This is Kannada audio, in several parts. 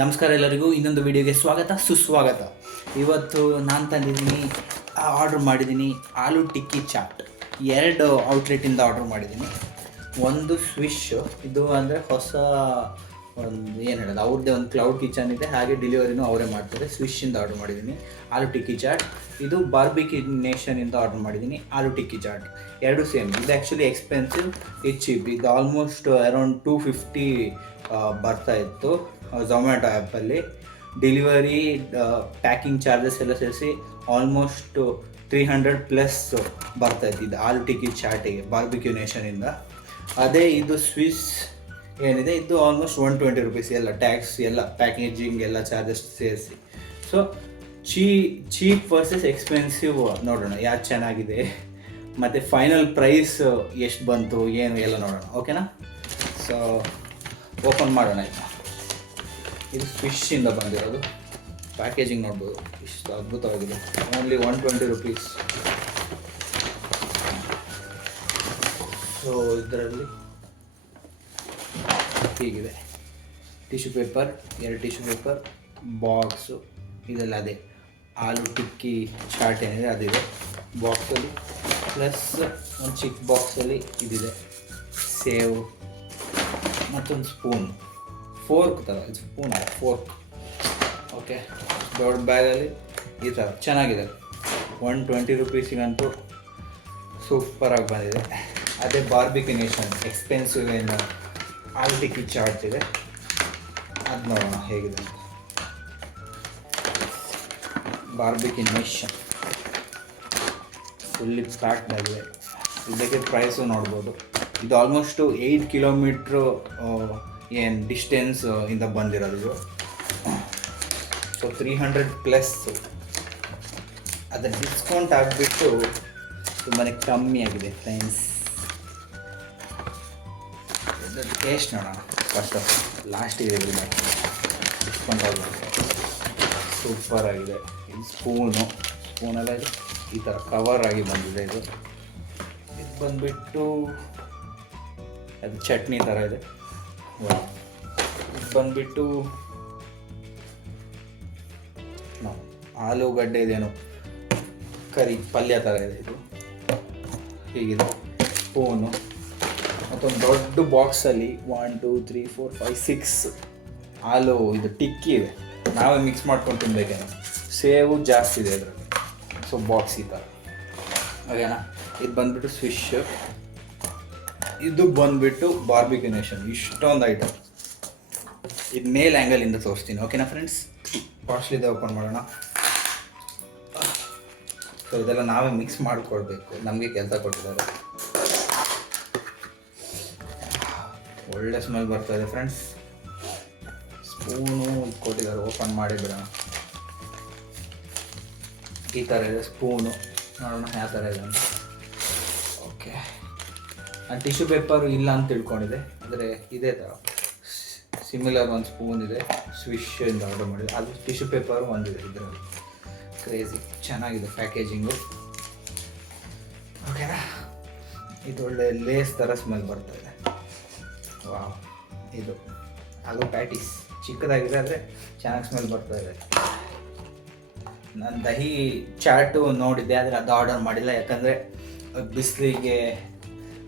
ನಮಸ್ಕಾರ ಎಲ್ಲರಿಗೂ ಇನ್ನೊಂದು ವಿಡಿಯೋಗೆ ಸ್ವಾಗತ ಸುಸ್ವಾಗತ. ಇವತ್ತು ನಾನು ತಂದಿದ್ದೀನಿ, ಆರ್ಡ್ರ್ ಮಾಡಿದ್ದೀನಿ ಆಲೂ ಟಿಕ್ಕಿ ಚಾಟ್. ಎರಡು ಔಟ್ಲೆಟಿಂದ ಆರ್ಡ್ರ್ ಮಾಡಿದ್ದೀನಿ. ಒಂದು ಸ್ವಿಶ್, ಇದು ಅಂದರೆ ಹೊಸ ಒಂದು ಏನು ಹೇಳೋದು, ಅವ್ರದ್ದೇ ಒಂದು ಕ್ಲೌಡ್ ಕಿಚನ್ ಇದೆ, ಹಾಗೆ ಡೆಲಿವರಿನೂ ಅವರೇ ಮಾಡ್ತಾರೆ. ಸ್ವಿಶ್ಶಿಂದ ಆರ್ಡ್ರ್ ಮಾಡಿದ್ದೀನಿ ಆಲೂ ಟಿಕ್ಕಿ ಚಾಟ್. ಇದು ಬಾರ್ಬಿಕ್ಯೂ ನೇಷನಿಂದ ಆರ್ಡ್ರ್ ಮಾಡಿದ್ದೀನಿ ಆಲೂ ಟಿಕ್ಕಿ ಚಾಟ್. ಎರಡು ಸೇಮ್. ಇದು ಆ್ಯಕ್ಚುಲಿ ಎಕ್ಸ್ಪೆನ್ಸಿವ್, ಇದು ಚೀಪ್. ಇದು ಆಲ್ಮೋಸ್ಟ್ ಅರೌಂಡ್ 250 ಬರ್ತಾ ಇತ್ತು ಝೊಮ್ಯಾಟೊ ಆ್ಯಪಲ್ಲಿ. ಡೆಲಿವರಿ, ಪ್ಯಾಕಿಂಗ್ ಚಾರ್ಜಸ್ ಎಲ್ಲ ಸೇರಿಸಿ ಆಲ್ಮೋಸ್ಟ್ 300+ ಬರ್ತಾಯಿತ್ತು ಇದು ಆಲೂ ಟಿಕ್ಕಿ ಚಾಟಿಗೆ ಬಾರ್ಬಿಕ್ಯೂ ನೇಷನಿಂದ. ಅದೇ ಇದು ಸ್ವಿಸ್ ಏನಿದೆ, ಇದು ಆಲ್ಮೋಸ್ಟ್ 120 ರುಪೀಸ್, ಎಲ್ಲ ಟ್ಯಾಕ್ಸ್ ಎಲ್ಲ ಪ್ಯಾಕೇಜಿಂಗ್ ಎಲ್ಲ ಚಾರ್ಜಸ್ ಸೇರಿಸಿ. ಸೊ ಚೀಪ್ ವರ್ಸಸ್ ಎಕ್ಸ್ಪೆನ್ಸಿವ್ ನೋಡೋಣ ಯಾವ್ದು ಚೆನ್ನಾಗಿದೆ ಮತ್ತು ಫೈನಲ್ ಪ್ರೈಸ್ ಎಷ್ಟು ಬಂತು ಏನು ಎಲ್ಲ ನೋಡೋಣ. ಓಕೆನಾ? ಸೊ ಓಪನ್ ಮಾಡೋಣ. ಇದು ಫಿಶ್ಶಿಂದ ಬಂದಿರೋದು. ಪ್ಯಾಕೇಜಿಂಗ್ ನೋಡ್ಬೋದು, ಇಷ್ಟು ಅದ್ಭುತವಾಗಿದೆ. Only 120 rupees. ಸೊ ಇದರಲ್ಲಿ ಹೀಗಿದೆ tissue paper, 2 tissue paper, box, ಇದೆಲ್ಲ ಅದೇ ಆಲೂ ಟಿಕ್ಕಿ ಚಾಟ್ ಏನಿದೆ ಅದಿದೆ ಬಾಕ್ಸಲ್ಲಿ. ಪ್ಲಸ್ ಒಂದು ಚಿಕ್ಕ ಬಾಕ್ಸಲ್ಲಿ ಇದಿದೆ ಸೇವ್, ಮತ್ತೊಂದು ಸ್ಪೂನ್, ಫೋರ್ಕ್ ಥರ, ಇದು ಸ್ಪೂನ್ ಅಲ್ಲ ಫೋರ್ಕ್. ಓಕೆ, ದೊಡ್ಡ ಬ್ಯಾಗಲ್ಲಿ ಈ ಥರ ಚೆನ್ನಾಗಿದೆ. 120 ರುಪೀಸಿಗಂತೂ ಸೂಪರಾಗಿ ಬಂದಿದೆ. ಅದೇ ಬಾರ್ಬಿಕ್ಯೂ ನೇಷನ್ ಎಕ್ಸ್ಪೆನ್ಸಿವ್ ಏನು ಆಲೂ ಟಿಕ್ಕಿ ಚಾಟ್ ಇದೆ, ಅದು ನೋಡೋಣ ಹೇಗಿದೆ ಅಂತ. ಬಾರ್ಬಿಕ್ಯೂ ನೇಷನ್ ಫುಲ್ಲಿ ಪ್ಯಾಕ್ಡ್ ಆಗಿದೆ. ಇದಕ್ಕೆ ಪ್ರೈಸು ನೋಡ್ಬೋದು. ಇದು ಆಲ್ಮೋಸ್ಟು 8 ಕಿಲೋಮೀಟ್ರು ಏನು ಡಿಸ್ಟೆನ್ಸ್ ಇಂದ ಬಂದಿರೋದು ಇದು. ಸೊ 300+. ಅದರ ಡಿಸ್ಕೌಂಟ್ ಆಗಿಬಿಟ್ಟು ತುಂಬಾ ಕಮ್ಮಿ ಆಗಿದೆ ಫ್ರೆಂಡ್ಸ್. ಇದರ ಟೇಸ್ಟ್ ನೋಡೋಣ ಫಸ್ಟ್ ಆಫ್ ಆಲ್, ಲಾಸ್ಟಿಗೆ ಡಿಸ್ಕೌಂಟ್ ಆಗುತ್ತೆ. ಸೂಪರ್ ಆಗಿದೆ. ಇದು ಸ್ಪೂನೆಲ್ಲ ಇದೆ ಈ ಥರ ಕವರ್ ಆಗಿ ಬಂದಿದೆ. ಇದು ಬಂದುಬಿಟ್ಟು ಅದು ಚಟ್ನಿ ಥರ ಇದೆ. ಇದು ಬಂದುಬಿಟ್ಟು ಆಲೂಗಡ್ಡೆದೇನು ಕರಿ ಪಲ್ಯ ಥರ ಇದೆ. ಇದು ಹೀಗಿದೆ ಸ್ಪೂನು. ಮತ್ತೊಂದು ದೊಡ್ಡ ಬಾಕ್ಸಲ್ಲಿ 1 2 3 4 5 6 ಆಲೂ ಇದು ಟಿಕ್ಕಿ ಇದೆ. ನಾವೇ ಮಿಕ್ಸ್ ಮಾಡ್ಕೊಂಡು ತಿನ್ಬೇಕೇನೋ. ಸೇವು ಜಾಸ್ತಿ ಇದೆ ಇದರಲ್ಲಿ. ಸೊ ಬಾಕ್ಸ್ ಈ ಥರ. ಓಕೆನಾ? ಇದು ಬಂದುಬಿಟ್ಟು ಸ್ವಿಶ್, ಇದು ಬಂದುಬಿಟ್ಟು ಬಾರ್ಬಿಕ್ಯೂ ನೇಷನ್. ಇಷ್ಟೊಂದು ಐಟಮ್. ಇದು ಮೇಲ್ ಆ್ಯಂಗಲಿಂದ ತೋರಿಸ್ತೀನಿ. ಓಕೆನಾ ಫ್ರೆಂಡ್ಸ್? ಕಾಸ್ಟ್ಲಿದೆ. ಓಪನ್ ಮಾಡೋಣ. ಸೊ ಇದೆಲ್ಲ ನಾವೇ ಮಿಕ್ಸ್ ಮಾಡಿಕೊಡ್ಬೇಕು, ನಮಗೆ ಕೆಲಸ ಕೊಟ್ಟಿದ್ದಾರೆ. ಒಳ್ಳೆ ಸ್ಮೆಲ್ ಬರ್ತಾಯಿದೆ ಫ್ರೆಂಡ್ಸ್. ಸ್ಪೂನು ಕೊಟ್ಟಿದ್ದಾರೆ, ಓಪನ್ ಮಾಡಿ ಬಿಡೋಣ. ಈ ಥರ ಇದೆ ಸ್ಪೂನು. ನೋಡೋಣ ಯಾವ ಥರ ಇದೆ ಅಂತ. ಓಕೆ, ನಾನು ಟಿಶ್ಯೂ ಪೇಪರು ಇಲ್ಲ ಅಂತ ತಿಳ್ಕೊಂಡಿದ್ದೆ, ಆದರೆ ಇದೇ ಥರ ಸಿಮಿಲರ್ ಒಂದು ಸ್ಪೂನ್ ಇದೆ. ಸ್ವಿಶ್ಶಿಂದ ಆರ್ಡರ್ ಮಾಡಿದೆ. ಅದು ಟಿಶ್ಯೂ ಪೇಪರು ಒಂದಿದೆ ಇದರಲ್ಲಿ. ಕ್ರೇಜಿ ಚೆನ್ನಾಗಿದೆ ಪ್ಯಾಕೇಜಿಂಗು. ಓಕೆನಾ? ಇದು ಒಳ್ಳೆ ಲೇಸ್ ಥರ ಸ್ಮೆಲ್ ಬರ್ತಾಯಿದೆ. ವಾವ್, ಇದು ಆಲೂ ಪ್ಯಾಟೀಸ್ ಚಿಕ್ಕದಾಗಿದೆ, ಆದರೆ ಚೆನ್ನಾಗಿ ಸ್ಮೆಲ್ ಬರ್ತಾಯಿದೆ. ನಾನು ದಹಿ ಚಾಟು ನೋಡಿದ್ದೆ, ಆದರೆ ಅದು ಆರ್ಡರ್ ಮಾಡಿಲ್ಲ. ಯಾಕಂದರೆ ಬಿಸಿಲಿಗೆ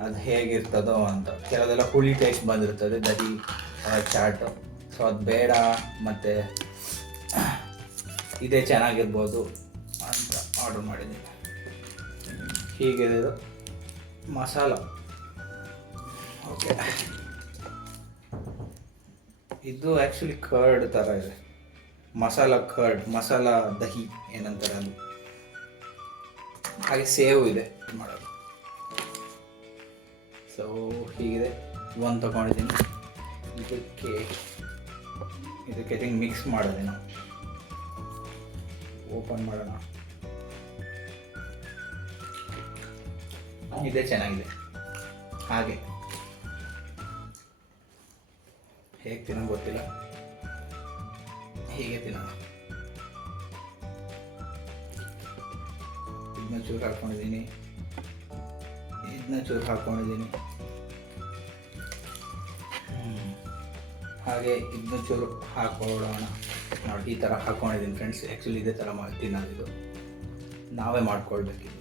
ಅದು ಹೇಗಿರ್ತದೋ ಅಂತ. ಕೆಲವೆಲ್ಲ ಹುಳಿ ಟೇಸ್ಟ್ ಬಂದಿರ್ತದೆ ದಹಿ ಚಾಟು. ಸೊ ಅದು ಬೇಡ, ಮತ್ತು ಇದೇ ಚೆನ್ನಾಗಿರ್ಬೋದು ಅಂತ ಆರ್ಡರ್ ಮಾಡಿದ್ದೀನಿ. ಹೀಗಿದೆ ಇದು ಮಸಾಲ. ಓಕೆ, ಇದು ಆ್ಯಕ್ಚುಲಿ ಕರ್ಡ್ ಥರ ಇದೆ. ಮಸಾಲ ಕರ್ಡ್, ಮಸಾಲ ದಹಿ ಏನಂತಾರೆ ಅದು. ಹಾಗೆ ಸೇವು ಇದೆ ಮಾಡೋದು. ಸೊ ಹೀಗಿದೆ. ಒಂದು ತೊಗೊಂಡಿದ್ದೀನಿ. ಇದಕ್ಕೆ ಹಿಂಗೆ ಮಿಕ್ಸ್ ಮಾಡೋದೆ ನಾವು. ಓಪನ್ ಮಾಡೋಣ. ಇದೇ ಚೆನ್ನಾಗಿದೆ. ಹಾಗೆ ಹೇಗೆ ತಿನ್ನೋ ಗೊತ್ತಿಲ್ಲ, ಹೀಗೆ ತಿನ್ನೋಣ. ಇದನ್ನ ಚೂರು ಹಾಕ್ಕೊಂಡಿದ್ದೀನಿ, ಇದನ್ನ ಚೂರು ಹಾಕ್ಕೊಂಡಿದ್ದೀನಿ. ಹಾಗೆ ಇದನ್ನು ಚೂರು ಹಾಕೊಳ್ಳೋಣ ನೋಡಿ. ಈ ಥರ ಹಾಕ್ಕೊಂಡಿದ್ದೀನಿ ಫ್ರೆಂಡ್ಸ್. ಆ್ಯಕ್ಚುಲಿ ಇದೇ ಥರ ತಿನ್ನೋದು. ಇದು ನಾವೇ ಮಾಡ್ಕೊಳ್ಬೇಕಿದು,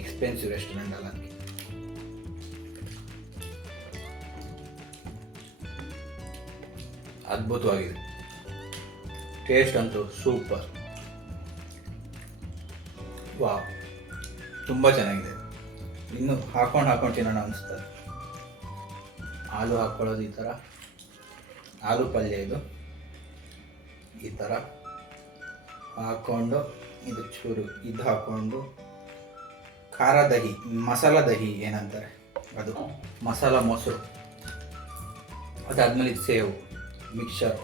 ಎಕ್ಸ್ಪೆನ್ಸಿವ್ ರೆಸ್ಟೋರೆಂಟ್ ಅಲ್ಲ. ಅದಕ್ಕೆ ಅದ್ಭುತವಾಗಿದೆ, ಟೇಸ್ಟ್ ಅಂತೂ ಸೂಪರ್. ವಾವ್, ತುಂಬ ಚೆನ್ನಾಗಿದೆ. ಇನ್ನು ಹಾಕೊಂಡು ತಿನ್ನೋಣ ಅನಿಸ್ತದೆ. ಆಲೂ ಹಾಕ್ಕೊಳ್ಳೋದು ಈ ಥರ, ಆಲೂ ಪಲ್ಯ ಇದು ಈ ಥರ ಹಾಕ್ಕೊಂಡು, ಇದು ಚೂರು ಇದು ಹಾಕ್ಕೊಂಡು, ಖಾರ ದಹಿ, ಮಸಾಲ ದಹಿ ಏನಂತಾರೆ ಅದು, ಮಸಾಲ ಮೊಸರು, ಅದಾದ್ಮೇಲೆ ಇದು ಸೇವು ಮಿಕ್ಸರ್.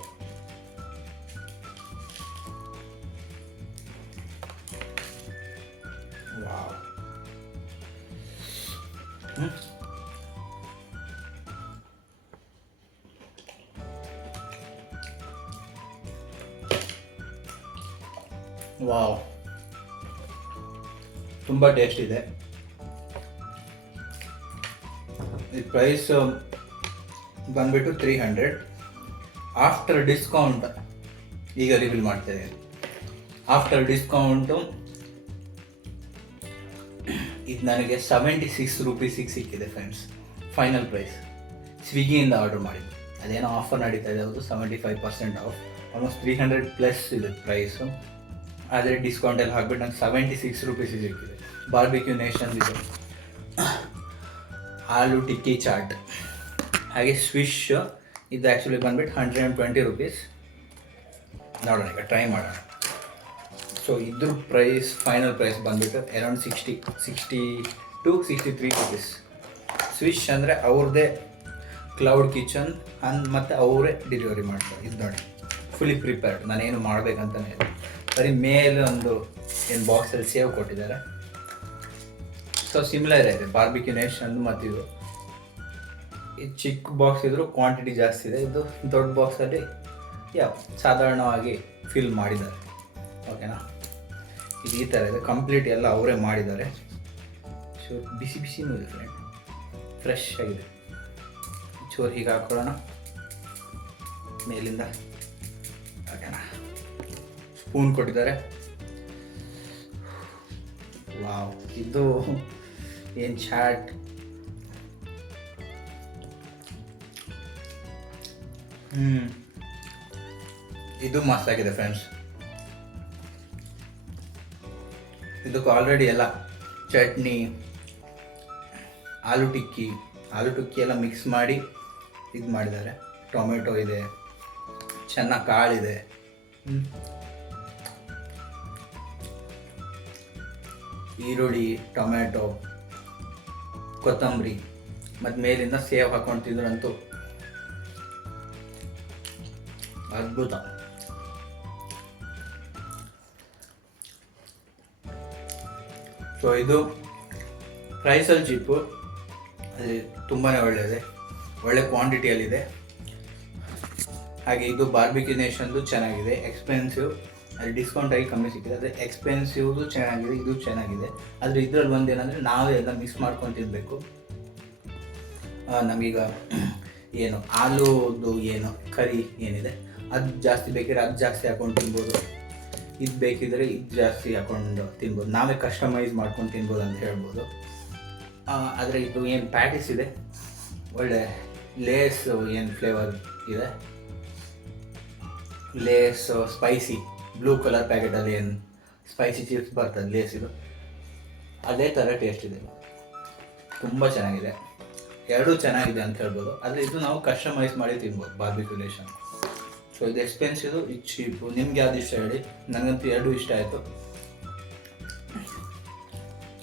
ವಾವ್, ವಾವ್, ತುಂಬ ಟೇಸ್ಟ್ ಇದೆ. ಈ ಪ್ರೈಸ್ ಬಂದ್ಬಿಟ್ಟು 300. ಆಫ್ಟರ್ ಡಿಸ್ಕೌಂಟ್ ಈಗ ರಿವೀಲ್ ಮಾಡ್ತಾ ಇದ್ದೀನಿ. ಆಫ್ಟರ್ ಡಿಸ್ಕೌಂಟು ಇದು ನನಗೆ 76 ರೂಪೀಸಿಗೆ ಸಿಕ್ಕಿದೆ ಫ್ರೆಂಡ್ಸ್. ಫೈನಲ್ ಪ್ರೈಸ್ ಸ್ವಿಗ್ಗಿಯಿಂದ ಆರ್ಡರ್ ಮಾಡಿದ್ದು. ಅದೇನೋ ಆಫರ್ ನಡೀತಾ ಇದೆ, ಅದು 75% ಆಫ್, ಆಲ್ಮೋಸ್ಟ್ 300+ ಇದೆ ಪ್ರೈಸು. ಆದರೆ ಡಿಸ್ಕೌಂಟಲ್ಲಿ ಹಾಕ್ಬಿಟ್ಟು ನಂಗೆ 76 ರೂಪೀಸಿಗೆ ಸಿಕ್ಕಿದೆ. ಬಾರ್ಬಿಕ್ಯೂ ನೇಷನ್ ಇದೆ, ಆಲೂ ಟಿಕ್ಕಿ ಚಾಟ್, ಹಾಗೆ ಸ್ವಿಶ್ ಇದು ಆ್ಯಕ್ಚುಲಿ ಬಂದ್ಬಿಟ್ಟು 120 ರೂಪೀಸ್. ನೋಡೋಣ, ಈಗ ಟ್ರೈ ಮಾಡೋಣ. ಸೊ ಇದ್ರ ಪ್ರೈಸ್, ಫೈನಲ್ ಪ್ರೈಸ್ ಬಂದ್ಬಿಟ್ಟು ಅರೌಂಡ್ 60 to 63 ರೂಪೀಸ್. ಸ್ವಿಶ್ ಅಂದರೆ ಅವ್ರದ್ದೇ ಕ್ಲೌಡ್ ಕಿಚನ್ ಮತ್ತು ಅವರೇ ಡೆಲಿವರಿ ಮಾಡ್ತಾರೆ. ಇದು ನೋಡಿ, ಫುಲ್ಲಿ ಪ್ರಿಪೇರ್ಡ್, ನಾನೇನು ಮಾಡಬೇಕಂತಲೇ ಇಲ್ಲ. ಬರೀ ಮೇಲೆ ಒಂದು ಏನು ಬಾಕ್ಸಲ್ಲಿ ಸೇವ್ ಕೊಟ್ಟಿದ್ದಾರೆ. ಸೊ ಸಿಮಿಲರ್ ಇದೆ ಬಾರ್ಬಿಕ್ಯೂ ನೇಷನ್ ಮತ್ತು ಇದು ಚಿಕ್ಕ ಬಾಕ್ಸ್ ಇದ್ದರೂ ಕ್ವಾಂಟಿಟಿ ಜಾಸ್ತಿ ಇದೆ. ಇದು ದೊಡ್ಡ ಬಾಕ್ಸಲ್ಲಿ ಸಾಧಾರಣವಾಗಿ ಫಿಲ್ ಮಾಡಿದ್ದಾರೆ. ಓಕೆನಾ, ಇದು ಈ ಥರ ಇದೆ, ಕಂಪ್ಲೀಟ್ ಎಲ್ಲ ಅವರೇ ಮಾಡಿದ್ದಾರೆ. ಸೊ ಬಿಸಿ ಬಿಸಿನೂ ಇದೆ ಫ್ರೆಂಡ್, ಫ್ರೆಶ್ ಆಗಿದೆ. ಚೂರು ಹೀಗೆ ಹಾಕೊಳ್ಳೋಣ ಮೇಲಿಂದ. ಓಕೆನಾ, ಸ್ಪೂನ್ ಕೊಟ್ಟಿದ್ದಾರೆ. ವಾವ್, ಇದು ಏನು ಚಾಟ್, ಇದು ಮಸ್ತಾಗಿದೆ ಫ್ರೆಂಡ್ಸ್. ಇದಕ್ಕೆ ಆಲ್ರೆಡಿ ಎಲ್ಲ ಚಟ್ನಿ, ಆಲೂ ಟಿಕ್ಕಿ ಎಲ್ಲ ಮಿಕ್ಸ್ ಮಾಡಿ ಇದು ಮಾಡಿದ್ದಾರೆ. ಟೊಮೆಟೊ ಇದೆ, ಚೆನ್ನಾಗಿ ಕಾಳಿದೆ, ಈರುಳ್ಳಿ, ಟೊಮೆಟೊ, ಕೊತ್ತಂಬರಿ ಮತ್ತು ಮೇಲಿಂದ ಸೇವ್ ಹಾಕೊಂಡು ತಿಂದ್ರಂತೂ ಅದ್ಭುತ. ಸೊ ಇದು ಪ್ರೈಸಲ್ಲಿ ಚೀಪು, ಅದು ತುಂಬಾ ಒಳ್ಳೆಯದೆ, ಒಳ್ಳೆ ಕ್ವಾಂಟಿಟಿಯಲ್ಲಿದೆ. ಹಾಗೆ ಇದು ಬಾರ್ಬಿಕ್ಯೂ ನೇಷನ್ದು ಚೆನ್ನಾಗಿದೆ, ಎಕ್ಸ್ಪೆನ್ಸಿವ್, ಅದು ಡಿಸ್ಕೌಂಟ್ ಆಗಿ ಕಮ್ಮಿ ಸಿಕ್ಕಿದೆ. ಅದೇ ಎಕ್ಸ್ಪೆನ್ಸಿವ್ದು ಚೆನ್ನಾಗಿದೆ, ಇದು ಚೆನ್ನಾಗಿದೆ. ಆದರೆ ಇದರಲ್ಲಿ ಒಂದೇನಂದರೆ ನಾವೇ ಎಲ್ಲ ಮಿಕ್ಸ್ ಮಾಡ್ಕೊಂಡು ತಿನ್ನಬೇಕು. ನಮಗೀಗ ಏನು ಆಲೂದು ಏನು ಕರಿ ಏನಿದೆ ಅದು ಜಾಸ್ತಿ ಬೇಕಿದ್ರೆ ಅದು ಜಾಸ್ತಿ ಹಾಕೊಂಡು ತಿನ್ಬೋದು, ಇದು ಬೇಕಿದ್ರೆ ಇದು ಜಾಸ್ತಿ ಹಾಕೊಂಡು ತಿನ್ಬೋದು, ನಾವೇ ಕಸ್ಟಮೈಸ್ ಮಾಡ್ಕೊಂಡು ತಿನ್ಬೋದು ಅಂತ ಹೇಳ್ಬೋದು. ಆದರೆ ಇದು ಏನು ಪ್ಯಾಟಿಸ್ ಇದೆ, ಒಳ್ಳೆ ಲೇಸ್ ಏನು ಫ್ಲೇವರ್ ಇದೆ, ಲೇಸ್ ಸ್ಪೈಸಿ ಬ್ಲೂ ಕಲರ್ ಪ್ಯಾಕೆಟಲ್ಲಿ ಏನು ಸ್ಪೈಸಿ ಚಿಪ್ಸ್ ಬರ್ತದೆ ಲೇಸ್, ಇದು ಅದೇ ಥರ ಟೇಸ್ಟ್ ಇದೆ. ತುಂಬ ಚೆನ್ನಾಗಿದೆ, ಎರಡೂ ಚೆನ್ನಾಗಿದೆ ಅಂತ ಹೇಳ್ಬೋದು. ಆದರೆ ಇದು ನಾವು ಕಸ್ಟಮೈಸ್ ಮಾಡಿ ತಿನ್ಬೋದು ಬಾರ್ಬಿಕ್ಯೂ ನೇಷನ್. ಸೊ ಇದು ಎಕ್ಸ್ಪೆನ್ಸಿವ್, ಇದು ಚೀಪು. ನಿಮ್ಗೆ ಯಾವ್ದು ಇಷ್ಟ ಹೇಳಿ, ನನಗಂತೂ ಎರಡೂ ಇಷ್ಟ ಆಯಿತು.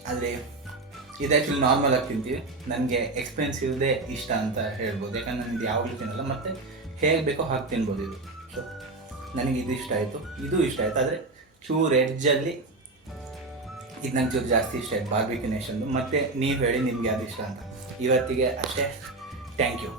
ಆದರೆ ಇದು ಆ್ಯಕ್ಚುಲಿ ನಾರ್ಮಲ್ ಆಗಿ ತಿಂತೀವಿ, ನನಗೆ ಎಕ್ಸ್ಪೆನ್ಸಿವ್ದೇ ಇಷ್ಟ ಅಂತ ಹೇಳ್ಬೋದು. ಯಾಕಂದ್ರೆ ನನಗೆ ಯಾವಾಗಲೂ ತಿನ್ನಲ್ಲ, ಮತ್ತು ಹೇಗೆ ಬೇಕೋ ಹಾಗೆ ತಿನ್ಬೋದು ಇದು. ಸೊ ನನಗೆ ಇದು ಇಷ್ಟ ಆಯಿತು, ಇದು ಇಷ್ಟ ಆಯಿತು. ಆದರೆ ಚೂರು ಎಡ್ಜಲ್ಲಿ ಇದು ನಂಗೆ ಚೂರು ಜಾಸ್ತಿ ಇಷ್ಟ ಆಯಿತು ಬಾರ್ಬಿಕ್ಯೂ ನೇಷನ್ದು. ಮತ್ತು ನೀವು ಹೇಳಿ ನಿಮ್ಗೆ ಯಾವ್ದು ಇಷ್ಟ ಅಂತ. ಇವತ್ತಿಗೆ ಅಷ್ಟೇ, ಥ್ಯಾಂಕ್ ಯು.